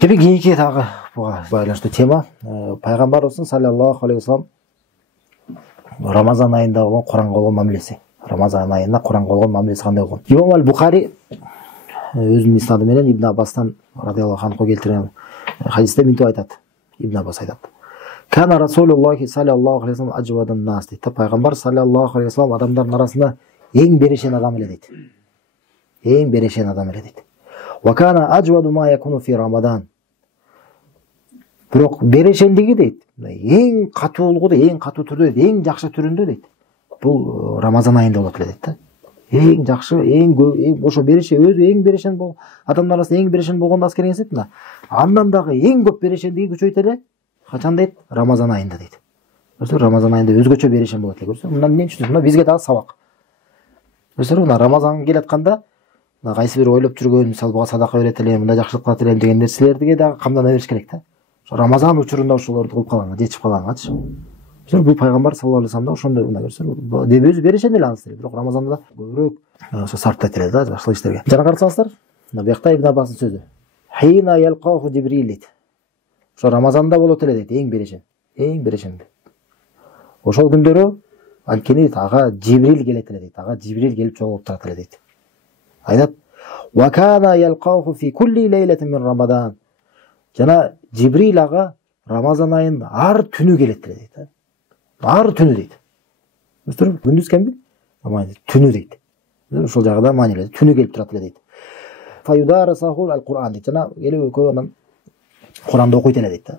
Тебе кийинки дагы буга байланыштуу тема. Пайгамбарыбыздын саллаллаху алейхи вассалам Рамазан айында болгон Куранга болгон мамилеси. Рамазан айында Куранга болгон мамилеси кандай болгон? Имам аль-Бухари өзүнүн иснады менен Ибн Аббастан радиаллаху анху келтирген хадисте мынтип айтат. Ибн Аббас айтат. Кана Расулуллахи саллаллаху алейхи вассалам аджвадан нас дейт. Пайгамбар саллаллаху алейхи вассалам адамдардын арасында эң берешен адам эле дейт. Эң берешен адам эле дейт. Ва кана аджваду ма якуну фи Рамадан. Бирок берешендиги дейт. Эң катуулугу да эң катуу түрдө, эң жакшы түрүндө дейт. Бул Рамазан айында болот эле дейт да. Эң жакшы, эң ошо береше өзү эң берешен бол, адамдар арасында эң берешен болгондо аскерген эсеп мына. Андан дагы эң көп берешендиги күчөйт эле качан дейт? Рамазан айында дейт. Көрсөңүз, Рамазан айында өзгөчө берешен болот эле. Көрсөңүз, мындан эмне түшүнөт? Мына бизге дагы сабак. Көрсөңүз, мына Рамазан келатканда мына кайсы бир ойлоп жүргөн, мисалы буга садака берет элем, мындай жакшылык кылат элем деген нерселерге дагы камдана бериш керек да. Рамазан учурунда ошолорду кылып калганга, жетип калгангачы. Бул пайгамбар саллаллаху алейхи вассалам ошондой мына көрсөңүз, деп өзү берешен эле анысы, бирок Рамазанда көбүрөөк ошо сарптайт эле да жакшылык иштерге. Жана карасаңыздар, мына бuyakта Ибн Аббастын сөзү. Хина ялқаху Жибрил дейт. Ошо Рамазанда болот эле дейт, эң берешен. Эң берешен. Ошол күндөрү анткени ага Жибрил келет эле дейт. Ага Жибрил келип жолугуп турат эле дейт. Айтат: "Ва кана ялқаху фи кулли лейлатин мин Рамадан." Жана Жибрил ага Рамазан айында ар түнү келет эле дейт. Ар түнү дейт. Көрдүңүзбү? Күндүз кемби? Түнү дейт. Ошол жагда маанилүү. Түнү келип турат эле дейт. Фаюдарасахул ал-Кур'ан дейт. Жана келип экөө анан Куранды окуйт эле дейт.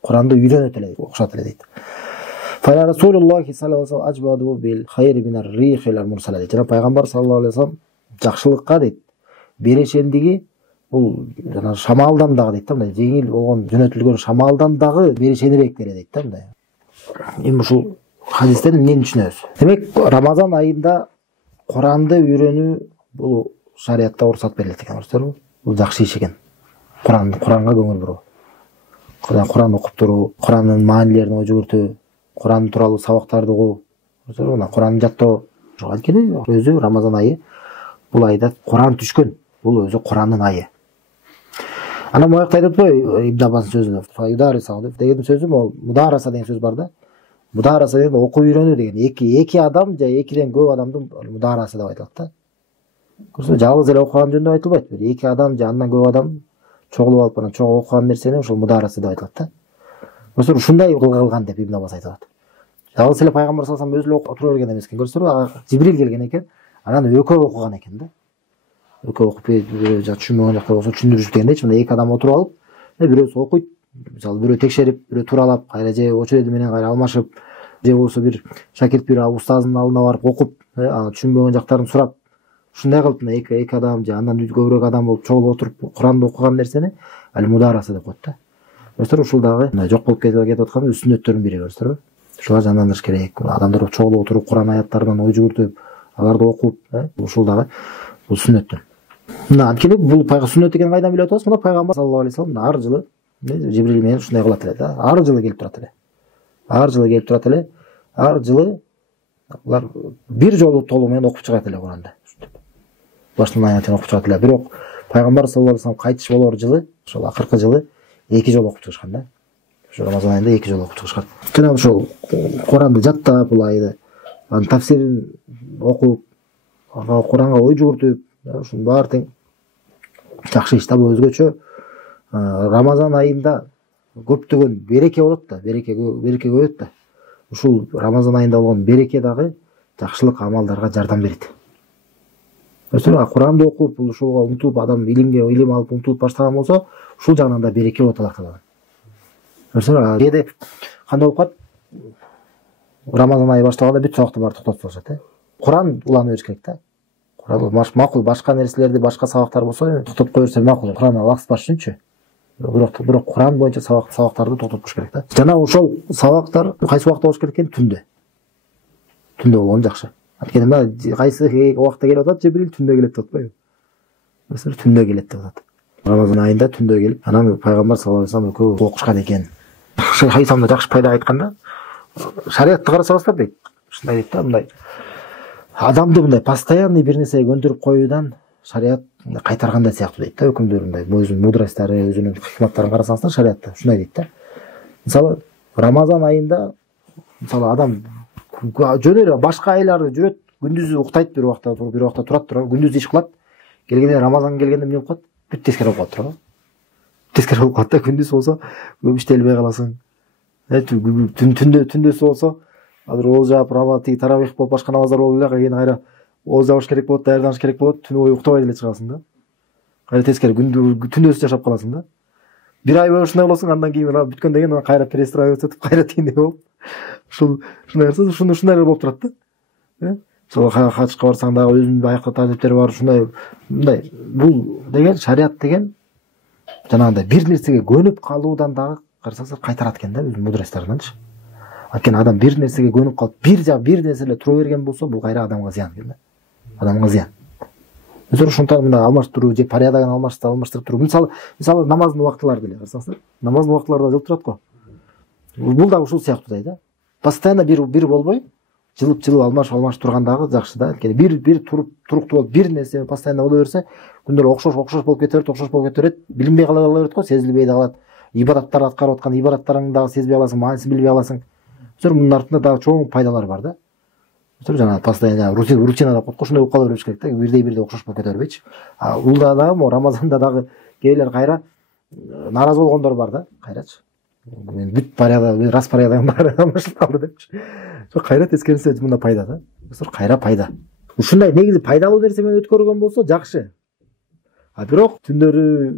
Куранды үйрөнөт эле, окушат эле дейт. Фа Расулуллахи саллаллаху алейхи вассалам ажбаду бил хайри минар рихил ал-мурсала дейт. Жана пайгамбар саллаллаху алейхи вассалам жакшылыкка дейт. Берешендиги бул жана шамалдан дагы дейт да, мындай жеңил болгон жөнөтүлгөн шамалдан дагы берешенирээк деле дейт да мындай. Эми ушул хадистен эмнени түшүнөбүз? Демек, Рамазан айында Куранды үйрөнүү бул шариатта уруксат берилет экен, көрдүңүзбү? Бул жакшы иш экен. Куранга көңүл буруу. Куран окуп туруу, Курандын маанилерин ой жүгүртүү, Куран тууралуу сабактарды угуу, көрдүңүзбү? Куранды жаттоо. Анткени өзү Рамазан айы бул айда Куран түшкөн. Бул өзү Курандын айы. Анан буякта айтат го Ибн Аббастын сөзүндө. Фаюдараса деген сөзү бул мудараса деген сөз бар да. Мудараса деген окуп үйрөнүү деген. Эки адам же экиден көп адамдын мударасы деп айтылат да. Көрсө, жалгыз эле окуган жөнүндө айтылбайт. Эки адам же андан көп адам чогулуп алып анан чогуу окуган нерсени ошол мударасы деп айтылат да. Көрсө, ушундай кылган деп Ибн Аббас айтат. Жалгыз эле пайгамбар саллаллаху алейхи вассалам өзү отура берген эмес экен. Көрсө, ага Жибрил келген экен. Анан экөө окуган экен да. Экөө окуп түшүнбөгөн жактар болсо түшүндүрүшүп дегендейчи. Мындай эки адам отуруп алып, бирөөсү окуйт, мисалы бирөө текшерип, бирөө тууралап, кайра же очереди менен кайра алмашып, же болсо бир шакирт бир устазынын алдына барып окуп, түшүнбөгөн жактарын сурап, ушундай кылып эки адам же андан көбүрөөк адам болуп чогулуп отуруп Куранды окуган нерсени ал-мудараса деп коет да. Көрсөңүздөр, ушул дагы жок болуп кетип аткан сүннөттөрдүн бири, көрсөңүздөр. Ушуга жандандырыш керек. Адамдар чогулуп отуруп Куран аяттарынан ой жүгүртүп, аларды окуп, ушул дагы бул сүннөттөн. Мына анткени бул сүннөт экенин кайдан билип атабыз? Мына пайгамбар саллаллаху алейхи вассалам ар жылы Жибрил менен ушундай кылат эле да. Ар жылы келип турат эле. Ар жылы келип турат эле. Ар жылы булар бир жолу толугу менен окуп чыгат эле Куранды. Баштан аягына окуп чыгат эле. Бирок пайгамбар саллаллаху алейхи вассалам кайтыш болор жылы, ошол акыркы жылы 2 жолу окуп чыгышкан да. Ошо Рамазан айында 2 жолу окуп чыгышкан. Жана ошол Куранды жаттап бул айды, анын тафсирин окуп, Куранга ой жүгүртүп, ушунун баары тең жакшы иш да. Бул өзгөчө Рамазан айында көптөгөн береке болот да, береке көбөйөт да. Ушул Рамазан айында болгон береке дагы жакшылык амалдарга жардам берет. Өсөрө Куранды окуп, ушуга умтулуп, адам илим алып умтулуп баштаган болсо, ушул жагынан да береке болот алар. Өсөрө кээде кандай болуп калат? Рамазан айы башталганда бүт сабакты баары токтотуп салышат, Куран улана бериш керек да. Куран макул, башка нерселерди, башка сабактар болсо токтотуп кое берсе макул. Куран алаксытпаш үчүнчү. Бирок Куран боюнча сабактарды токтотуш керек да. Жана ошол сабактар кайсы убакта болуш керек экен? Түндө. Түндө болгон жакшы. Анткени мына кайсы убакта келип атат? Жибрил түндө келет деп атпайбы? Mesela түндө келет деп атат. Рамазан айында түндө келип, анан пайгамбар саллаллаху алейхи вассалам экөө окушкан экен. Хайсамда жакшы пайда айтканда, шариатты карасаңыздар дейт. Ушундай дейт да, мындай адамды мындай постоянный бир нерсеге көндүрүп коюудан шариат кайтарганда сыяктуу дейт да өкүмдөр, мындай өзүнүн мудростары, өзүнүн хикматтарын карасаңыздар шариатта ушундай дейт да. Мисалы Рамазан айында мисалы адам жөн эле башка айларды жүрөт, күндүзү уктайт, бир убакта турат, күндүз иш кылат. Келгенде Рамазан келгенде эмне болуп калат? Бүт тескери болуп калат туурабы? Тескери болуп калат да, күндүз болсо көп иштелбей каласың. Түндөсү болсо азыр ол жаап тиги таравих болуп башка намаздар болуп эле кийин кайра ол жабыш керек болот, даярданыш керек болот, түнү бою уктабай деле чыгасың да. Кайра тескери түндөсү жашап каласың да. Бир ай бою ушундай болосуң, андан кийин бүткөндөн кийин кайра перестраиваться этип кайра тигиндей болуп ушундай кылсаң ушундай болуп турат да. Сол хачка барсаң дагы өзүнүн баякта адептери бар, ушундай мындай. Бул деген шариат деген жанагындай бир нерсеге көнүп калуудан дагы карасаңыздар кайтарат экен да, өзүнүн мудростарынанчы. Анткени адам бир нерсеге көнүп калып, бир нерсе эле тура берген болсо, бул кайра адамга зыян экен да. Адамга зыян. Өзү ушунтан мындай алмаштыруу же порядогун алмаштырып туруу. Мисалы намаздын убактылары деле карасаңыздар. Намаздын убактылары да жылып турат го. Бул дагы ушул сыяктуудай да. Постоянно бир болбой, жылып алмашып тургандагы жакшы да. Анткени бир туруктуу болуп, бир нерсе постоянно боло берсе, күндөр окшош болуп кетет, билинбей кала берет го, сезилбей да калат. Ибадаттар аткарып аткан ибадаттарыңды дагы сезбей каласың, маанисин билбей каласың. Мунун артында дагы чоң пайдалар бар да. Жана постоянно рутина деп коет го, ушундай болуп кала бериш керек да, бирдей окшош болуп кете бербейчи. Бул дагы могу Рамазанда дагы кээбилер кайра нааразы болгондор бар да, кайрачы. Мен бүт порядок, распорядогум баары алмашылып калды депчи. Кайра тескерисинче мында пайда да. Кайра пайда. Ушундай негизи пайдалуу нерсе менен өткөргөн болсо жакшы. Бирок түндөрү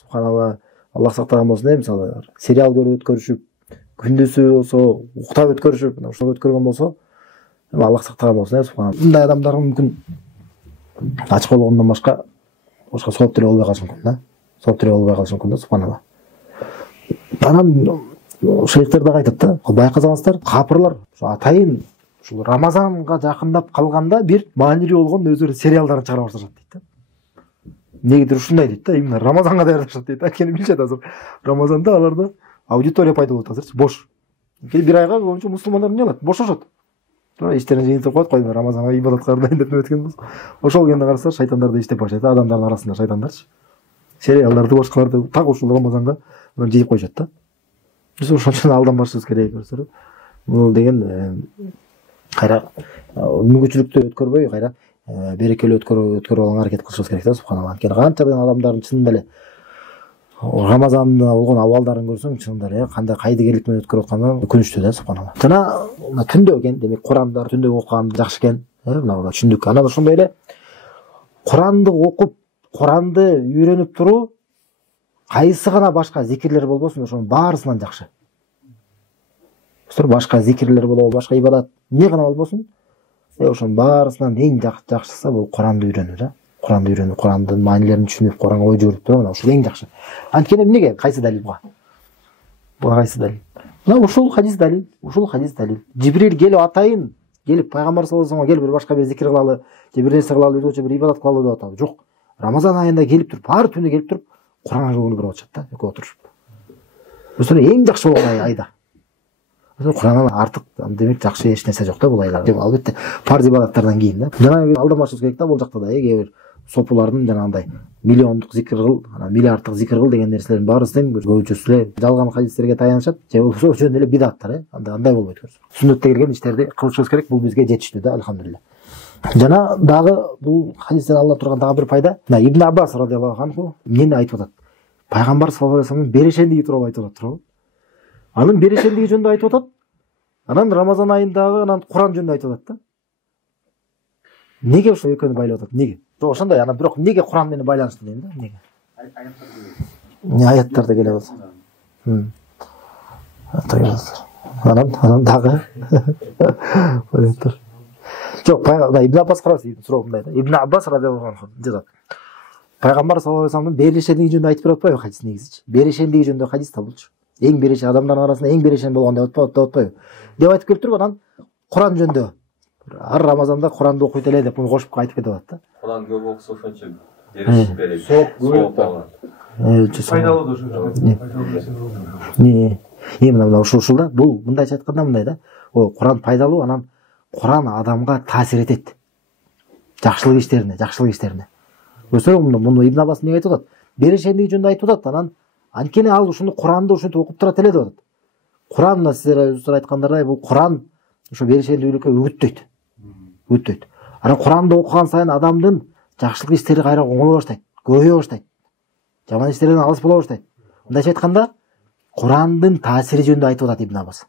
субханалла, Аллах сактаган болсун, мисалы сериал көрүп өткөрүшүп, күндүзү болсо уктап өткөрүшүп, ушуну өткөргөн болсо, Аллах сактаган болсун, субханалла. Мындай адамдар мүмкүн ачык болгондон башка сооп деле болбой калышы мүмкүн да. Сооп деле болбой калышы мүмкүн да, субханалла. Анан шейхтер дагы айтат да, байкасаңыздар, капырлар атайын ушул Рамазанга жакындап калганда бир маанилүү болгон өздөрүнүн сериалдарын чыгарып башташат дейт да. Негидир ушундай дейт да, именно Рамазанга даярдашат дейт. Анткени билишет азыр Рамазанда аларда аудитория пайда болот азырчы, бош. Анткени бир айга көбүнчө мусулмандар эмне кылат? Бошошот. Иштерин жыйынтырып коет, койбой Рамазанга ибадатка кардайын деп өткөн болсо. Ошол кезде карасаңар, шайтандар да иштеп баштайт, адамдардын арасында шайтандарчы. Сериалдарды, башкаларды так ушул Рамазанга жыйып коюшат да. Биз ошончо алданбашыбыз керек көрсөтүп. Бул деген кайра мүмкүнчүлүктү өткөрбөй, кайра берекелүү өткөрүп алганга аракет кылышыбыз керек да, субханалла. Анткени канчадан адамдардын чынында эле Рамазанда болгон абалдарын көрсөң, чынында эле кандай кайдыгерлик менен өткөрүп атканы өкүнүчтүү да, субханалла. Жана түндө экен, демек Куранды түндө окуган жакшы экен, мына түшүндүк. Анан ошондой эле Куранды окуп, Куранды үйрөнүп туруу кайсы гана башка зикирлер болбосун, ошонун баарысынан жакшы. Башка зикирлер болобу, башка ибадат эмне гана болбосун, ошонун баарысынан эң жакшысы бул Куранды үйрөнүү да. Куранды үйрөнүп, Курандын маанилерин түшүнүп, Куранга ой жүгүрүп туруу, мына ушул эң жакшы. Анткени эмнеге? Кайсы далил буга? Буга кайсы далил? Мына ушул хадис далил, Жибрил келип атайын, келип пайгамбар саллаллаху алейхи вассаламга келип башка бир зикир кылалы, же бир нерсе кылалы, өзгөчө бир ибадат кылалы деп атабы? Жок. Рамазан айында келип туруп, ар түнү келип туруп, Куранга көңүл буруп атышат да, экөө отурушуп. Ошол эң жакшы болгон айда. Курандан артык демек жакшы эч нерсе жок да бул айларда. Албетте фарз ибадаттардан кийин да. Жана алдамашыбыз керек да, бул жакта да кээ бир сопулардын жанагындай миллиондук зикир кыл, миллиарддык зикир кыл деген нерселердин баарысынын көбүнчөсү эле жалган хадистерге таянышат, же болбосо жөн эле бидаттар, андай болбойт. Сүннөттө келген иштерди кылышыбыз керек, бул бизге жетиштүү да, алхамдулилля. Жана дагы бул хадистен алла турган дагы бир пайда. Ибн Аббас радиаллаху анху эмнени айтып атат? Пайгамбар саллаллаху алейхи вассаламдын берешендиги тууралуу айтып атат туурабы? Анын берешендиги жөнүндө айтып атат. Анан Рамазан айындагы анан Куран жөнүндө айтып атат да. Неге ошо экөөнү байлап атат? Неге? Ошондой, анан бирок неге Куран менен байланыштуу дейм да? Неге? Аяттарда келип атат. Анан дагы аяттар. Жок, Ибн Аббас карабыз, суроо мындай да. Ибн Аббас радиаллаху анху жазат. Пайгамбар саллаллаху алейхи вассаламдын берешендиги жөнүндө айтып берип атпайбы хадис негизичи? Берешендиги жөнүндө хадис табылчу. Эң берешен адамдардын арасында эң берешен болгон деп атпайбы? Деп айтып келип туруп, анан Куран жөнүндө ар Рамазанда Куранды окуйт эле деп муну кошуп айтып кетип атат да. Куран көп окуса ошончо берешен берет. Сооп көп болгон. Пайдалуу да ошончо. Мына ушул да. Бул мындайча айтканда мындай да. Куран пайдалуу, анан Куран адамга таасир этет. Жакшылык иштерине. Муну Ибн Аббас эмне айтып атат? Берешендиги жөнүндө айтып атат. Анан анткени ал ушуну Куранды ушинтип окуп турат эле деп атат. Куран мына сиздер айткандардай бул Куран ошо берешендүүлүккө үгүттөйт. Анан Куранды окуган сайын адамдын жакшылык иштери кайра оңоло баштайт, көбөйө баштайт. Жаман иштерден алыс боло баштайт. Мындайча айтканда, Курандын таасири жөнүндө айтып атат Ибн Аббас.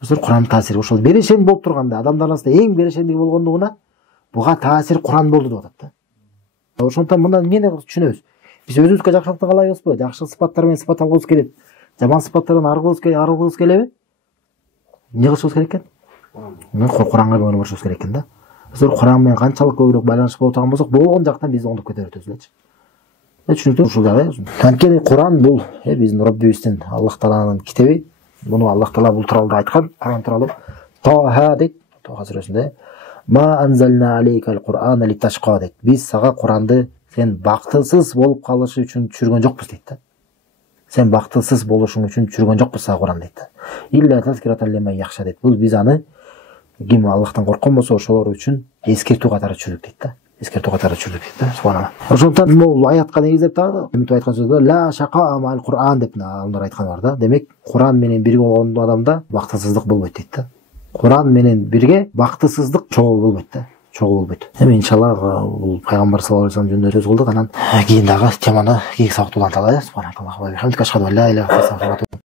Курандын таасири ошол берешен болуп турганда, адамдар арасында эң берешендиги болгондугуна буга таасир Куран болду деп атат да. Ошондуктан мындан эмнени түшүнөбүз? Биз өзүбүзгө жакшылыкты каалайбызбы? Жакшы сыпаттар менен сыпатталгыбыз келет. Жаман сыпаттардан арылгыбыз келеби? Эмне кылышыбыз керек экен? Куранга көңүл бурушубуз керек экен да. Биз Куран менен канчалык көбүрөөк байланыш боло турган болсок, болгон жактан бизди оңдоп кете берет өзүлөчү. Түшүнүктүү ушул дагы. Анткени Куран бул биздин Раббибиздин, Аллах Тааланын китеби. Муну Аллах Таала бул тууралуу айткан. Куран тууралуу Таха дейт. Таха сүрөсүндө Ма анзална алейкал Кур'ана литашқа дейт. Биз сага Куранды сен бактысыз болуп калышы үчүн түшүргөн жокпуз дейт да. Сен бактысыз болушуң үчүн түшүргөн жокпуз сага Куран дейт да. Илля тазкиратан лиман яхша дейт. Бул биз аны ким Аллахтан корккон болсо ошолор үчүн эскертүү катары түшүрдүк дейт да. Эскертүү катары түшүрдүк дейт да. Субханалла. Ошондуктан бул аятка негиздеп дагы мынтип айткан сөздөр ла шақа мал Кур'ан деп алар айткан бар да. Демек Куран менен бирге болгон адамда бактысыздык болбойт дейт да. Куран менен бирге бактысыздык чогуу болбойт да. Чогуу болбойт. Эми иншалла бул пайгамбар саллаллаху алейхи вассалам жөнүндө сөз кылдык. Анан кийин дагы теманы кийинки сабакта уланталы. Субханаллаху ва бихамдика ашхаду ан ла иляха илля анта